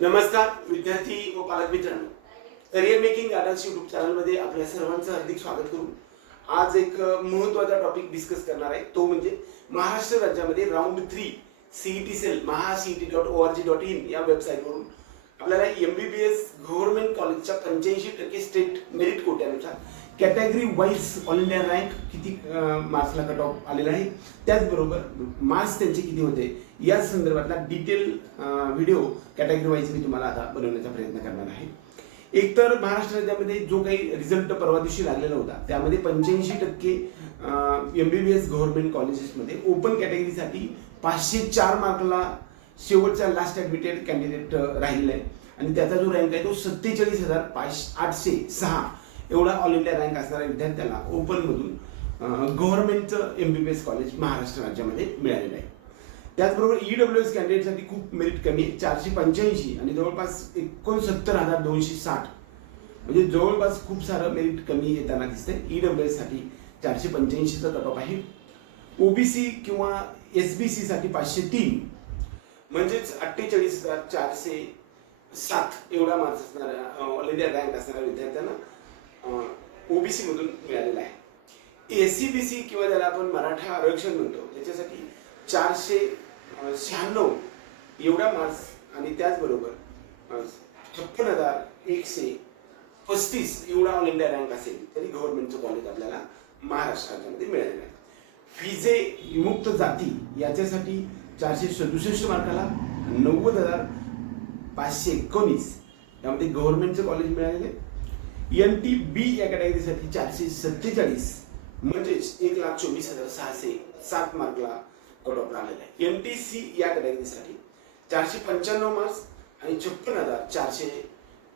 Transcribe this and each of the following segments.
नमस्कार विद्यार्थी व पालक मित्रांनो. करिअर मेकिंग गार्डन्स यूट्यूब चॅनलमध्ये आपल्या सर्वांचं हार्दिक स्वागत करून आज एक महत्त्वाचा टॉपिक डिस्कस करणार आहे. तो म्हणजे महाराष्ट्र राज्यामध्ये round three CET cell Maha CET dot O R G dot in या वेबसाईटवरून आपल्याला M B B S government कॉलेजच्या पंच्याऐंशी टक्के state merit कोट्यानुसार category wise all India rank किती मार्क्सला कट ऑफ आलेला आहे. त्याचबरोबर मार्क्स त्यांचे किती होते? या संदर्भातला डिटेल व्हिडिओ कॅटेगरी वाईज मी तुम्हाला आता बनवण्याचा प्रयत्न करणार आहे. एकतर महाराष्ट्र राज्यामध्ये जो काही रिझल्ट परवा दिवशी लागलेला होता त्यामध्ये पंच्याऐंशी टक्के M B B S government कॉलेजेसमध्ये ओपन कॅटेगरीसाठी पाचशे चार मार्कला शेवटचा लास्ट ॲडमिटेड कॅन्डिडेट राहिलेला आहे. आणि त्याचा जो रँक आहे तो सत्तेचाळीस हजार पाच आठशे सहा एवढा ऑल इंडिया रँक असणाऱ्या विद्यार्थ्याला ओपनमधून गव्हर्नमेंटचं M B B S college Maharashtra राज्यामध्ये मिळालेलं आहे. त्याचबरोबर ई डब्ल्यू एस कॅन्डिडेटसाठी खूप मेरिट कमी आहे. चारशे पंच्याऐंशी आणि जवळपास एकोणसत्तर हजार दोनशे साठ. म्हणजे जवळपास खूप सारं मेरिट कमी येताना दिसतंय. ई डब्ल्यू एससाठी चारशे पंच्याऐंशीचा कट आहे. ओबीसी किंवा एस बी सी साठी पाचशे तीन. म्हणजेच अठ्ठेचाळीस हजार चारशे सात एवढा मार्क्स असणाऱ्या ऑल इंडिया रँक असणाऱ्या विद्यार्थ्यांना ओबीसीमधून मिळालेला आहे. एस सी बी सी किंवा ज्याला आपण मराठा आरक्षण म्हणतो त्याच्यासाठी चारशे शहाण्णव एवढा मार्क्स आणि त्याचबरोबर छप्पन हजार एकशे पस्तीस एवढा ऑल इंडिया रँक असेल तरी गव्हर्नमेंटचं कॉलेज आपल्याला महाराष्ट्र राज्यामध्ये मिळालेलं आहे. फिजे विमुक्त जाती याच्यासाठी चारशे सदुसष्ट मार्काला नव्वद हजार पाचशे एकोणीस यामध्ये गव्हर्नमेंटचं कॉलेज मिळालेलं आहे. एन टी बी या कॅटेगरीसाठी चारशे सत्तेचाळीस म्हणजेच एक लाख चोवीस हजार सहाशे सात मार्कला कट ऑफ आहे. एम टी सी या कॅटेगरीसाठी चारशे पंच्याण्णव मार्क्स आणि छप्पन हजार चारशे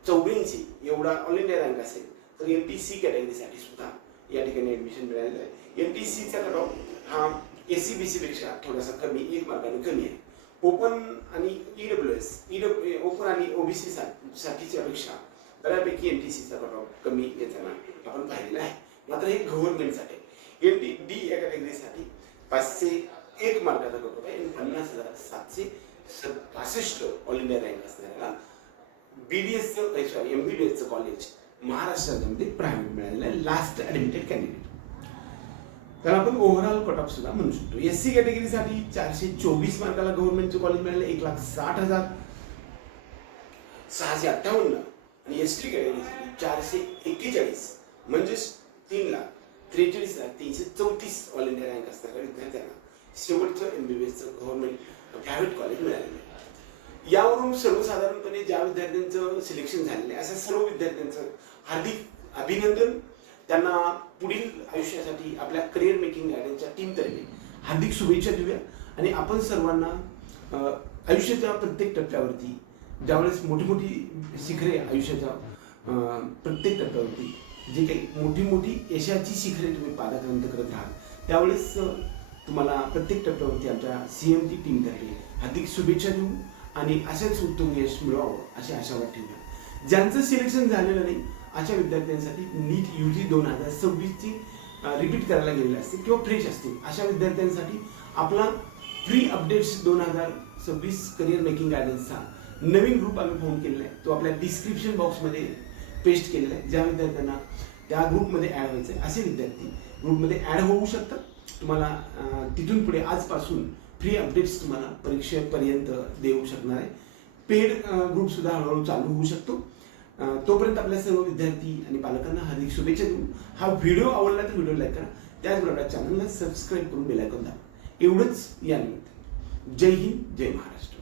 चौऱ्याऐंशी एवढा ऑल इंडिया रँक असेल तर एम टी सी कॅटेगरीसाठी सुद्धा या ठिकाणी ऍडमिशन मिळालेलं आहे. एम टी सीचा कट ऑफ हा एस सी बी सी पेक्षा थोडासा कमी एक मार्काने कमी आहे. ओपन आणि E W S E W open आणि ओबीसी साठीच्या पेक्षा बऱ्यापैकी एन टी सीचा कट ऑफ कमी येताना आपण पाहिलेला आहे. मात्र हे गव्हर्नमेंटसाठी एम टी डी या कॅटेगरीसाठी पाचशे एक मार्काचा कट आहे. आणि पन्नास हजार सातशे स- पासष्ट ऑल इंडिया रँक असणाऱ्याला बी डी एसचं सॉरी एम बी डी एसचं कॉलेज महाराष्ट्र राज्यामध्ये प्रायव्हेट मिळालेलं आहे. लास्ट ॲडमिटेड कॅन्डिडेट तर आपण ओव्हरऑल कट ऑफ सुद्धा म्हणू शकतो. एस सी कॅटेगरीसाठी चारशे चोवीस मार्काला गव्हर्नमेंटचं कॉलेज मिळालं एक लाख साठ हजार. सहाशे अठ्ठावन्न आणि एस टी कॅटेगरीसाठी चारशे एक्केचाळीस म्हणजेच तीन लाख त्रेचाळीस लाख तीनशे चौतीस ऑल इंडिया रँक असणाऱ्या विद्यार्थ्यांना शेवटचं एम बी बी एसचं गव्हर्नमेंट प्रायव्हेट कॉलेज मिळालेलं आहे. यावरून सर्वसाधारणपणे ज्या विद्यार्थ्यांचं सिलेक्शन झालेलं आहे अशा सर्व विद्यार्थ्यांचं हार्दिक अभिनंदन. त्यांना पुढील आयुष्यासाठी आपल्या करिअर मेकिंग गार्डनच्या टीमतर्फे हार्दिक शुभेच्छा देऊया. आणि आपण सर्वांना आयुष्याच्या प्रत्येक टप्प्यावरती ज्यावेळेस मोठी मोठी शिखरे आयुष्याच्या प्रत्येक टप्प्यावरती जे काही मोठी मोठी यशाची शिखरे तुम्ही पादाक्रांत करत राहाल त्यावेळेस तुम्हाला प्रत्येक टप्प्यावरती आमच्या सी एम टी टीमतर्फे हार्दिक शुभेच्छा देऊ आणि असेच उत्तम यश मिळवावं अशी आशावाद ठेवूया ज्यांचं सिलेक्शन झालेलं नाही अशा विद्यार्थ्यांसाठी नीट यू जी दोन हजार सव्वीसची रिपीट करायला गेलेले असते किंवा फ्रेश असते. अशा विद्यार्थ्यांसाठी आपला फ्री अपडेट्स दोन हजार सव्वीस करिअर मेकिंग गायडन्सचा नवीन ग्रुप आम्ही फोन केलेला आहे. तो आपल्या डिस्क्रिप्शन बॉक्समध्ये पेस्ट केलेला आहे. ज्या विद्यार्थ्यांना त्या ग्रुपमध्ये ॲड व्हायचे असे विद्यार्थी ग्रुपमध्ये ॲड होऊ शकतात. तुम्हाला तिथून पुढे आजपासून फ्री अपडेट्स तुम्हाला परीक्षेपर्यंत देऊ शकणार आहे. पेड ग्रुप सुद्धा हळूहळू चालू होऊ शकतो. तोपर्यंत आपल्या सर्व विद्यार्थी आणि पालकांना हार्दिक शुभेच्छा देऊ हा व्हिडिओ आवडला तर व्हिडिओ लाईक करा. त्याचबरोबर चॅनलला सबस्क्राईब करून बेलायकॉन दाबा. एवढंच या निमित्त जय हिंद जय महाराष्ट्र.